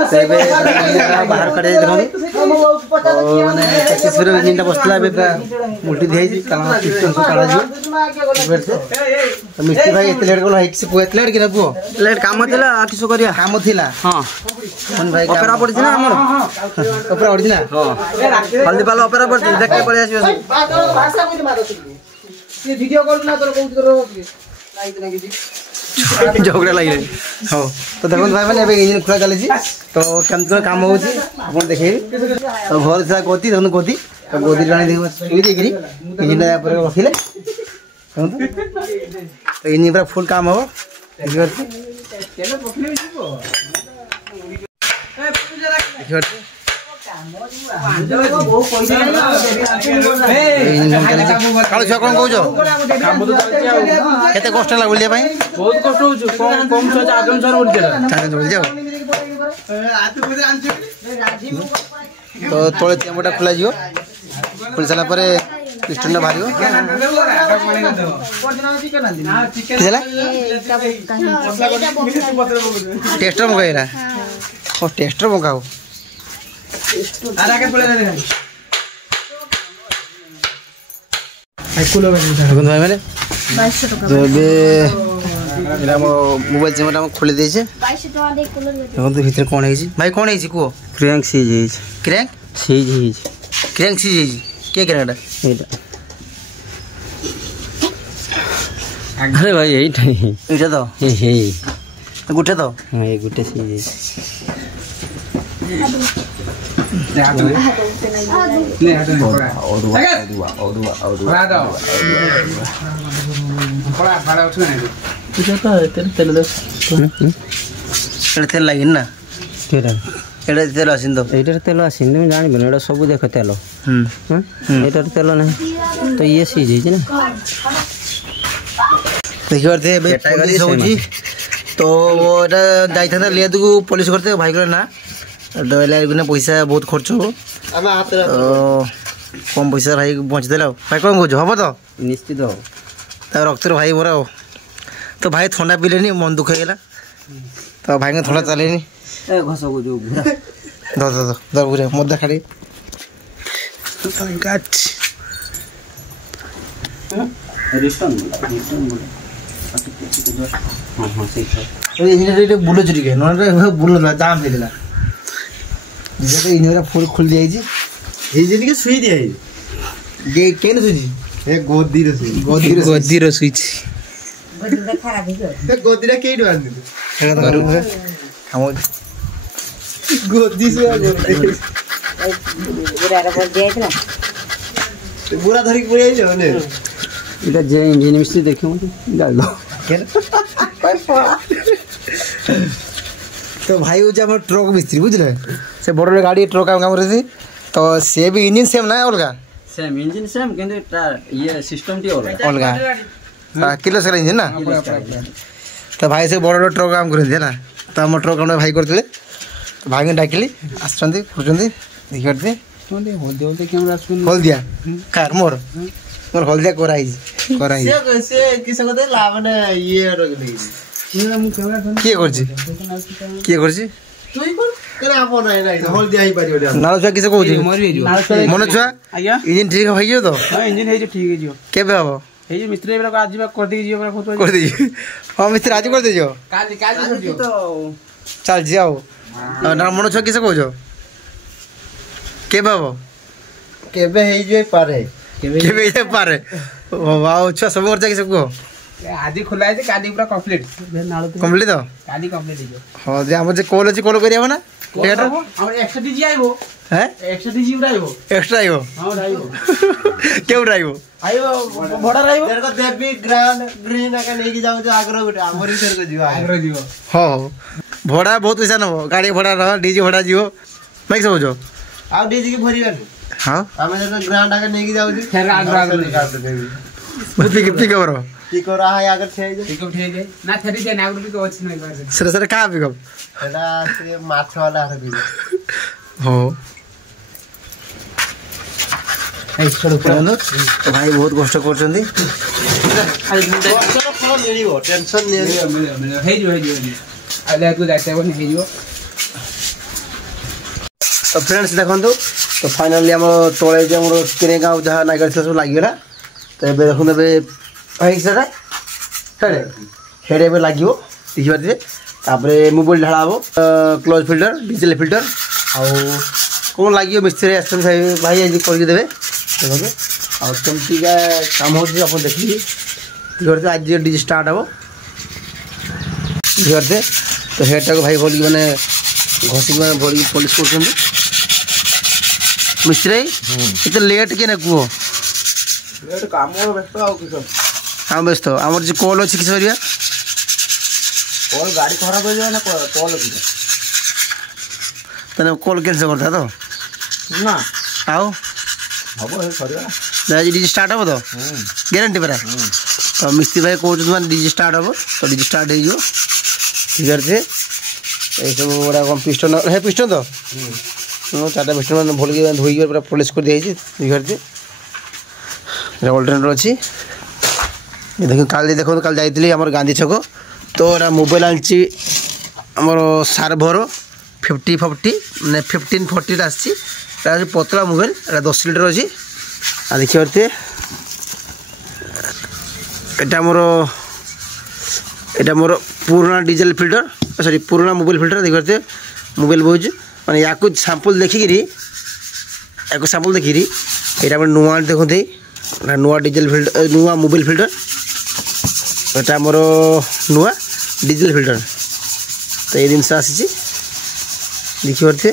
बाहर काटे देखो माने सक्सेसफुल इंजन बसला उल्टी दिखाई पिस्टन सब काढ़ा तो मिस्त्री भाई एत लेट कोन से पुआ लेट कि पुओ लेट काम थिला किसो करिया काम थिला हां मन भाई ओपेरा पड़ी ना हमर ओपेरा पड़ी ना हां हल्दी पालो ओपेरा पड़ी देख के पड़ी आसीबो भाषा कोइ मारो ये वीडियो कॉल ना तोर बहुत करो लाइक ना किसी झगड़ा लगे हाँ तो देखो भाई मैंने इंजन खुला चली तो केमती काम हो देखे तो घर से गति देखो गति तो गति जाने इंजन रखिले तो इंजन पूरा फुल काम हम कालू छुआ कौन कौच केते कष्ट लागुलिया भाई बहुत कष्ट होछु कम छ 4 जन बोल जाओ तो तोले चेम्बटा खुला जियो खुल साला परे पिस्टन ना भारियो किसला टेस्टर मगाइरा ओ टेस्टर मगाओ आरा के पळे रे देखो भाई मैंने 2200 टका तो मोबाइल चेमटा खोली दे 2200 टका दे कूलर देखो तो भीतर कोन है भाई कोन है को क्रैंक सीज है क्रैंक सीज के क्रैंक एटा अरे भाई एटा तो हे गुटे तो हां ये गुटे सीज तेल लगे ना तेल आसिन तो ये तेल आसिन तुम जान सब देख तेल ये तेल ना तो ये सीज ना देखिए तो जाता लिया को पुलिस करते भाई को ना बिना पैसा बहुत खर्च हो कम पैसा भाई बचदेल भाई कौन कौच हम तो निश्चित हो रक्त भाई मोर तो भाई थंडा पीले मन दुख होगा तो भाई को थंडा चले दर मत देखा बुलो चुरी बुल जाम हो इंजन फुल खुल दिया के सुई दिया ये केन सुई ए गोदी रो स्विच गोदी रा के डन हम गोदी से बुरा रा बोल दिया ना बुरा धरी पुरै आइलो ने इटा जे इंजन मिस्त्री देखियो गालो तो भाई वो जब ट्रक मिस्त्री बुझले से बड़ गाड़ी ट्रक काम करे तो से भी इंजन सेम ना अलगा सेम इंजन सेम किंतु ये सिस्टम टी अलगा किलो से इंजन ना तो भाई से बड़ ट्रक काम करे ना तो हम ट्रक हम भाई करते तो भाई डाकिली आसचंदी खुचंदी देखते हल्दी कैमरा हल दिया कार मोर हल्दिया कराई से किस को लाभ ने ये किए करछि किए करछि तुई कोन करे आपन नै हल दियाई पारियो नाल छुआ किसे कहू मन छुआ इंजन ठीक हो गयो तो हां इंजन हे ठीक है जियो केबे हबो हे जे मिस्त्री बेला आज कर दी जियो बेला कर दी हां मिस्त्री आज कर दे जियो काल कर दियो तो चल जाओ ना मन छुआ किसे कहू केबे हबो केबे हे जे पारे केबे हे पारे वाओ छुआ सब कर किसे को आज खुला है काली पूरा कंप्लीट कंप्लीट तो काली कंप्लीट हो हां जे हमर जे कॉल अछि कॉल करियाबो ना लेटर हमर एक्स्ट्रा डीजी आइबो हैं एक्स्ट्रा डीजी उड़ाइबो एक्स्ट्रा आइबो हां उड़ाइबो के उड़ाइबो आइबो बड़ा रहिबो तेरे को देबी ग्रांड ग्रीन का लेके जाऊ जो आग्रह बेटा हमर इधर को जीवा आग्रह जीवो हां भड़ा बहुत पैसा न गाड़ी भड़ा रह डीजी भड़ा जीवो मैं सब जो आ डीजी के भरिया हां हमें तो ग्रांड आके लेके जाऊ जी फिर आग्रह निकाल दे कितनी करो की को रहा है अगर थे पिकअप थे जाए ना थरी जे नागुर पिकअप अछि नै बार सर सर का पिकअप एटा से माछ वाला हर भी हो ऐसर ऊपर तो भाई बहुत कष्ट करछंदी फल मिलिबो टेंशन नै हे जो आले को जाते हो नै हे जो तो फ्रेंड्स देखो तो फाइनाली आम तले जो आम किने गाँव जहाँ नाइगर सब लगिगला तो ये देखो हेड ए लगे देखिए तापर मोबाइल ढाला हम क्लोज फिल्टर डिजेल फिल्टर आउ कौन लगे मिस्त्री आस भाई आज करके देवे देखो आमतीका काम हो देखिए देखते आज डीजे स्टार्ट हम देखते तो हेडटा को भाई भल मैंने घषिक मैंने भल पॉलिश कर मिस्त्री ये लेट के कह काम व्यस्त काम व्यस्त आमर जो कल अच्छी किस करवा कल गाड़ी खराब हो जाए ना कल तेने कल कैंसल करता तो ना आओ हम सर डीजे स्टार्ट हम तो ग्यारंटी पूरा तो मिस्त्री भाई कहते डीजे स्टार्ट हम तो डीजे स्टार्ट हो ठीक है ये सब गुड़ा कम पिस्टन है पिस्टन तो चार्टा पिस्टन मैंने भल के धोई पूरा पॉलिश कर दिखाई देखिए अल्टरनेटर अच्छी देख काली देखो काल जाइए आम गांधी छक तो यहाँ मोबाइल आनी आमर सार्भर 5040 मैंने 1540 आसी पतला मोबाइल एटा 10 लिटर अच्छी आ देखिए यहाँ मोर पुराना डिजेल फिल्टर सॉरी पुराना मोबाइल फिल्टर देखिए मोबाइल बोझ मैंने या सैंपल देखिकी या सैंपल देखिकी यहाँ नुआ देखते नुआ डिजेल फिल्टर नुआ मोबाइल फिल्टर एटा मोर नुआ डिजेल फिल्टर तो ये जिनस आसी देखिए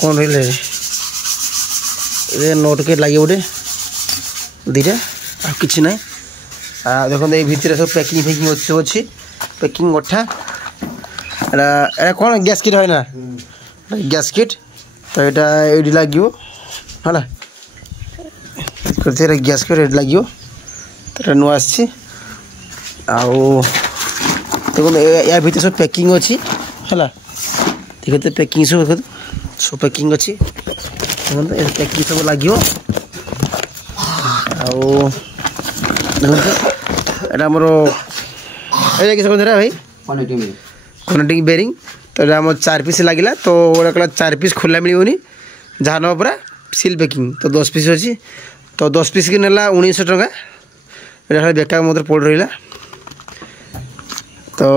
कौन रही नोट के लगे गोटे दीटा आ कि ना देखो ये भितर सब पैकिंग फैकिंग सब अच्छी पैकिंग अठा एटा कौन गैस किट है ना गैस किट तो यहाँ ये लगे है गैस किट ये लगे तो नुआ आसी देखो या भीतर सब पैकिंग अच्छी है देखते पैकिंग सब पैकिंग अच्छी देखो पैकिंग सब लगे आम किस भाई कनेक्टिंग बेरिंग तो आम 4 पीस लगे तो गोटे कहला 4 पीस खोला मिलनी जहाँ ना पूरा सिल पैकिंग तो 10 पीस अच्छी तो 10 पीस की नेला 1900 टका ये बेकार मतलब पड़ रहा तो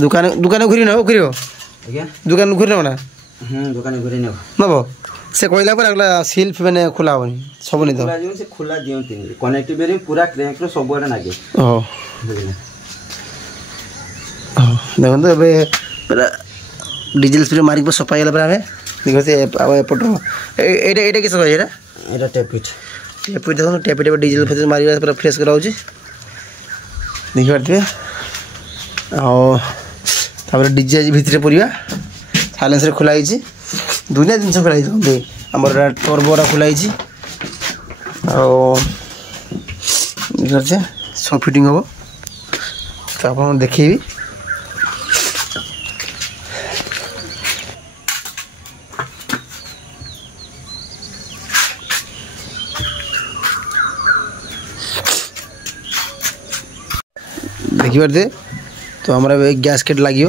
दुकान दुकान घूरी नब घूर दुकान घूरी नब ना दुकान घूरी नब से कहला पर अगला सिल्फ मैंने खोला हेनी सब नहीं तो से खोला दियंती कनेक्टिव बेरिंग पूरा क्रैंक रो सब आड़े नागे ओह देखो ए डीजेल स्प्रे मारिक पर सफाई गला देखते एपट ये किस एटा टेपिट टेपिट देखो टेपिट डीजेल फेस मारिक पूरा फ्रेश कराऊँ देखी पारे आपर डीजे भितर पड़ा साइलेंसर खोलाई दुनिया जिन खोलाई आम टर्बोरा खोलाई सब फिटिंग हम तो आप देखेबी देखी पारे तो हमारा गैस किट लगे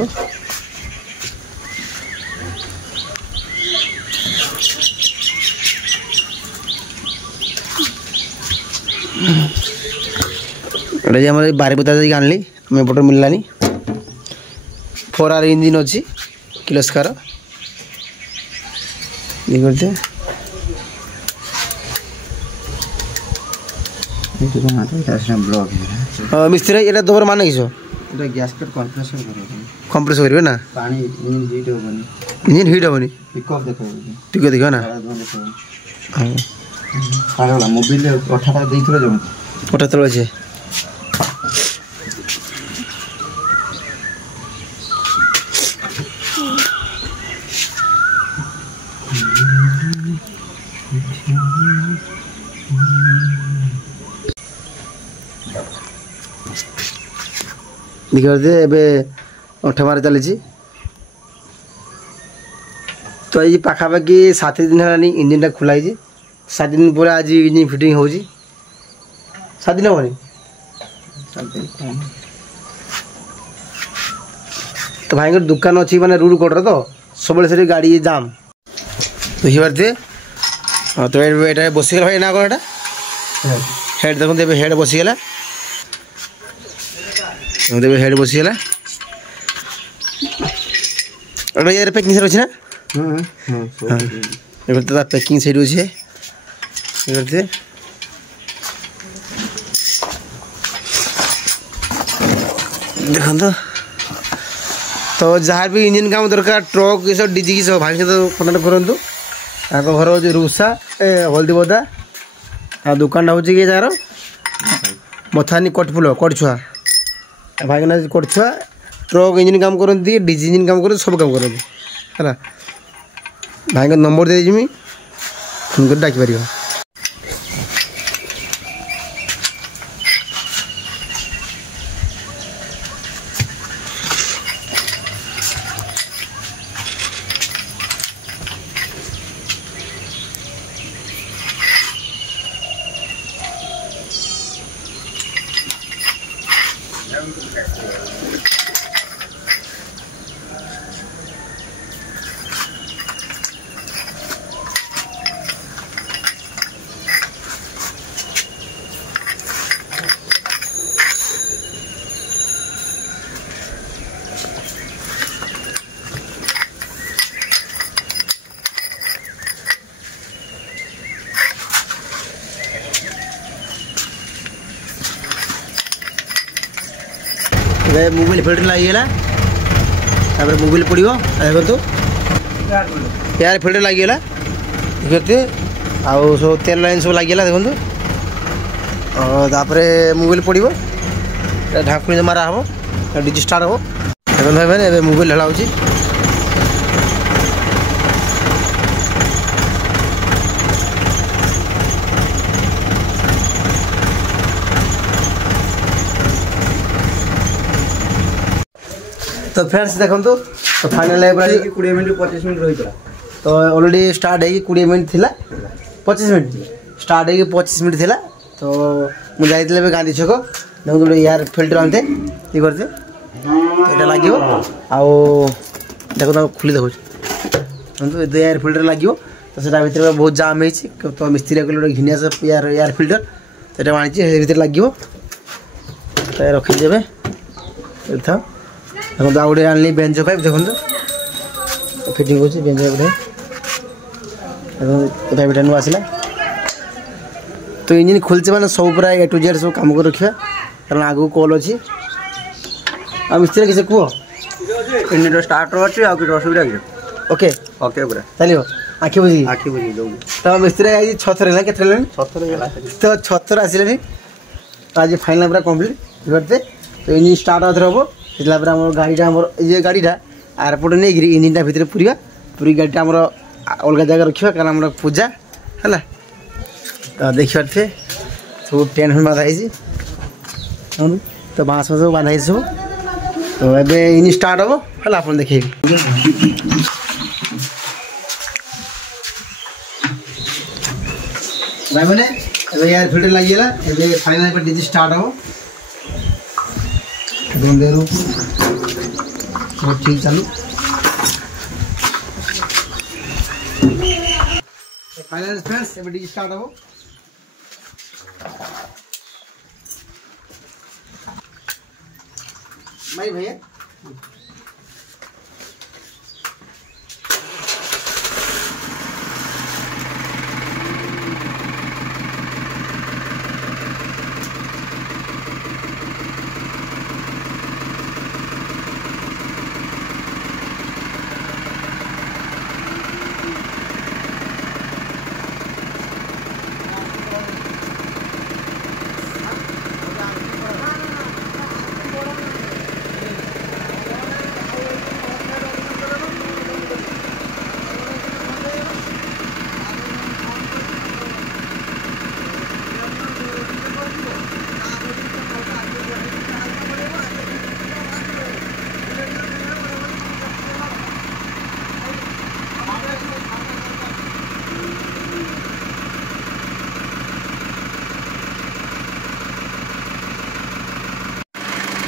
ये बारीपदा जाकि आनली एपट मिललानी 4R इंजिन अच्छी किलोस्कार देखते मिस्त्री ये दोबारा मान किस गैसकेट कंप्रेसर करेंगे ना पानी इंजिन हीट होबनी इंजिन हीट होबनी पिकअप देखो ना हां मोबाइल अठाटा देइथलो जो अठा तळ अछि देखिए अठा मार चली तो ये पाखापाखि 7 दिन है इंजिन खोलाई 7 दिन पर आज इंजिन फिटिंग हो 7 दिन हेनी तो भाई दुकान अच्छी माने रूल कोड तो सब से गाड़ी जाम देखी पारे। हाँ तो ये बसीगला भाई ना कौन हेड देखते हेड बसीगला हेड बसीगला यार पैकिंग साइड अच्छे ना। हाँ पैकिंग साइड अच्छे करते देखो तो जहाँ भी इंजिन काम दरकार ट्रक ये सब डीजी की सब भाई तो कन्टाक्ट करूँ। आपको घर हूँ रूसा हल्दी बदा आ दुकान हूँ कि जार मथानी कटफुल कटछुआ भाई ना कटछुआ ट्रक इंजिन काम करती डीजी इंजिन काम करते सब काम करती है। भाई का नंबर दे देमी फोन कर डाक पार। मोबाइल फिल्टर लगिगला मोबाइल पड़ो देखो यार फिल्टर लगिगला देखते आउ सब तेल लाइन सब लगिगला देखो मोबाइल पड़ो ढाकुणी मारा हम डीजी स्टार्ट हम देखो भाई मैंने मोबाइल हला हो। तो फ्रेंड्स देखो तो फाइनल 20 मिनट 25 मिनट रही तो ऑलरेडी स्टार्ट है 20 मिनट थिला 25 मिनट स्टार्ट है 25 मिनट थिला। तो मुझे जाइए गांधी छक देखो तो यार फिल्टर आनते ये करते ये लगे आओ देखो तो खुली देखो यार फिल्टर लगे तो से भर बहुत जाम हो तो मिस्त्री कहले घिनिया यार यार फिल्टर तो आनी लगे तो रखीदे था। देखो तो आउे आनी बेंजो पाइप देखो तो फिटिंग हो बेंजो पाइप पाइप नुआ आसला तो इंजिन खोलचे मैंने सब पूरा A to Z सब कम कर रखा कारण आगू कॉल अच्छी आ मिस्त्री किसी कह इंजिन स्टार्टर अच्छे आ असुविधा कि ओके ओके पूरा चलो आखि बुझी दो तो मिस्त्री आज 6 थर है के तो 6 थर आसिले तो आज फाइनल पूरा कम्प्लीट करते तो इंजिन स्टार्ट आउे हम इतला गाड़ीटा ये गाड़ीटा एयरपोर्ट नहीं गिरी इंजिनटा भितर पूरा पूरी गाड़ीटा अलग जगह रखा कारण पूजा है तो देखी पारे सब टेंट फैन बांधाई तो बाँस सब बांधाई सब तो ये इंजिन स्टार्ट हम है आप देखिए भाई मैंने यार फिल्टर लगिगला ए फाइनल डीजी स्टार्ट हम देरू सब ठीक चालू फाइनल फ्रेंड्स ए डीजी स्टार्ट हम भाई भैया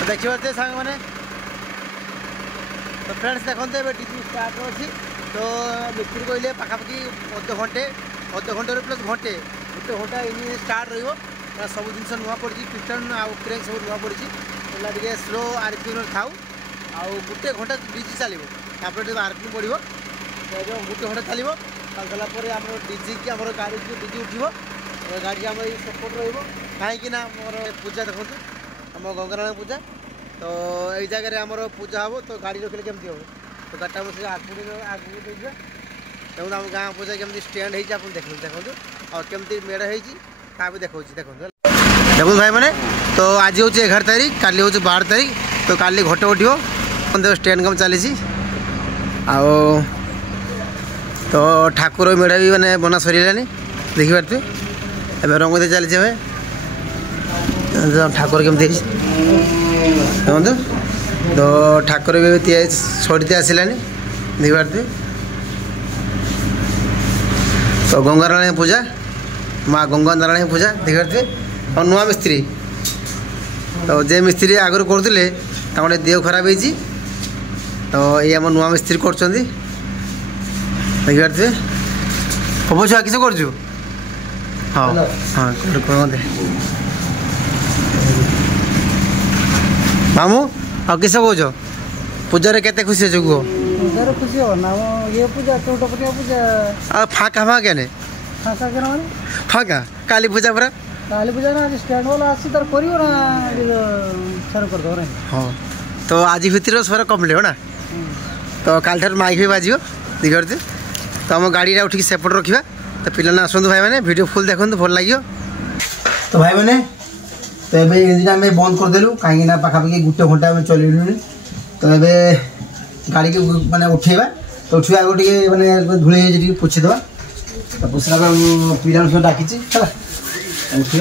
देखिए सांग मैंने फ्रेंड्स देखते ए डीजे स्टार्ट अच्छी तो मिस्त्री कहले पाखापाखि अध घंटे प्लस घंटे गोटे घंटा इंजिन स्टार्ट रही सब जिन नुआ पड़ी पिस्टन आउ क्रेंक सब नुआ पड़ी टे स्लो आरपीएम थाउ आउ गोटे घंटा डीजी चलो आरपीएम बढ़ो गोटे घंटा चलो चलापर आम डीजी की आम गाड़ी डीजी उठो गाड़ी आम सपोर्ट रही मोर पूजा देखो आम गंगानारायण पूजा तो यही जगह आम पूजा हम तो गाड़ी रखिले केमती हम तो गाड़ी आगे आगे देखिए देखो आम गाँ पूजा केमती स्टैंड होती देखो देखो और केमती मेढ़ होती देखो देखो देखो भाई मैंने तो आज हूँ 11 तारीख काली हूँ 12 तारीख तो काली घट उठो स्टैंड काम चली तो ठाकुर मेढ़ भी मैंने बना सरिलानी देखिपारे ए रंग दे चली ठाकुर केमती देखो तो ठाकुर भी सरिते आसलानी देखिपारे तो गंगानारायण पूजा माँ गंगानारायण पूजा देखिपारे और नुआ मिस्त्री तो जे मिस्त्री आगुरी करुले देह खराब होती तो ये आम नुआ मिस्त्री कर देखिपारे हम छुआ किस कर हाँ हाँ कहते मामू आ किस कौच पूजा केते खुशी अच्छे कह पूजा खुशी हो ना ये पूजा चौटपटिया पूजा फाँका फाँका ने फाँका क्या माने फाँका काली पूजा पूरा काली पूजा ना स्टैंड वाला आसी तार करियो ना सर कर दो रे हाँ तो आज भितर सर कम्प्लीट हो ना तो काल ठार माइक भी बाजियो देखिए तो आम गाड़ी उठिक सेपट रखा तो पिला आसतु भाई मैंने वीडियो फुल देखो भल लगे तो भाई मैंने तो ये इंजिन आम बंद करदेलु कहीं पाखापाखि गोटे घंटा आम चलू तो ये गाड़ी के मैंने उठेबा तो उठा आगे टे मैंने धूल पोछीदे तो पोछला पिला सब डाकी उठे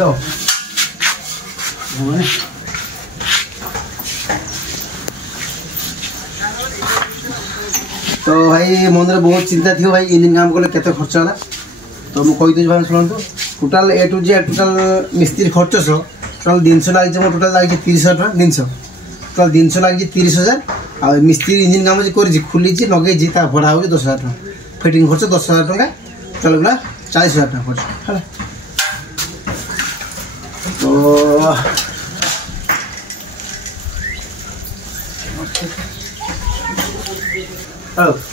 तो भाई मन बहुत चिंता थी भाई इंजिन काम कले केते खर्च है तो मुझे कहीदे भाई शुणु total A to Z total मिस्त्री खर्च सह टोटाल दिन लगे मोर टोटाल लगे 30,000 टका दिन टोटाल दिन लगे 30,000 आ मिस्त्री इंजिन काम कर खुली लगे भड़ा हो 10,000 टका फिटिंग खर्च 10,000 टका टोटाल गुला 40,000 टका खर्च है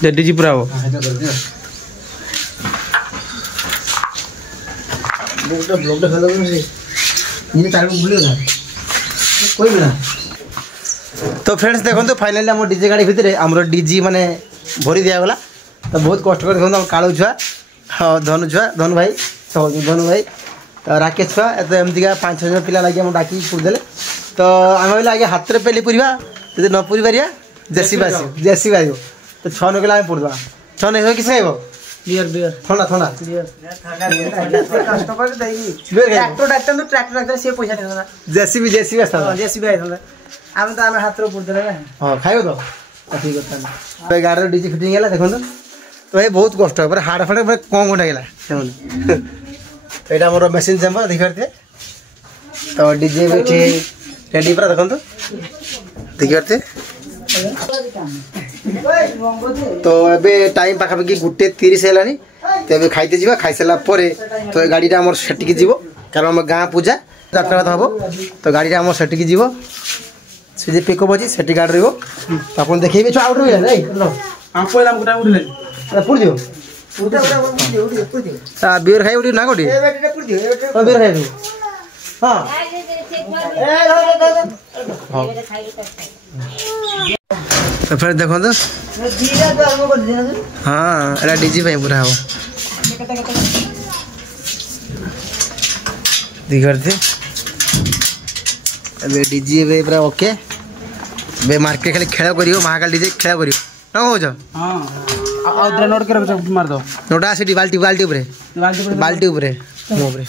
तो डीजी पूरा हो तो फ्रेंड्स देखो तो फाइनाली आम डीजे गाड़ी भितर आम डीजी माने भरी दिगला तो बहुत कष्ट कर देखो कालू छुआ हाँ धनु छुआ धनु भाई धनु भाई तो राकेश छुआ तो एमतीका 5-6 जन पिला लगे डाक पुरीदे तो आम बोले आगे हाथ में पेली पूरा जो न पूरी पारिया जेसीबी आसो तो 6 निकला आम पुरदा 6 नहीं किस खाइब बियर बियर ठंडा ठंडा ट्रैक्टर से पैसा जेसीबी आसता जेसीबी आम तो आम हाथ में पुरदे हाँ खाइब तो ठीक है गाड़ी डीजे फिटिंग है देखो तो ये बहुत कष्ट है पूरा हाड़ फाड़ कम घंटा गला तो यहाँ मोर मेसीन चेम्बर देखिए तो डीजे रेडी पूरा देखो देखिए तो ये टाइम पाखापाखि 1:30 है तो ये खाइते जा खाई सारा तो गाड़ी आम सेटिकी जीव कारण आम गाँ पूजा यातायात हम तो गाड़ी आम सेटिकी जीव से पिकअप अच्छी सेटी गाड़ी रही तो आप देखिए आउट पुरी बियर खाई उठी ना गोटे बियर खाई हाँ तो फिर देखो तो हाँ एटा डीजी पे पूरा हो देखते ए डीजी पूरा ओके बे मार्केट खाली खेल करियो महाकाल डीजे खेल करियो ना कहूछ हां आउद्रे नोट कर मार दो नोटा आसी बाल्टी बाल्टी ऊपर बाल्टी ऊपर मो ऊपर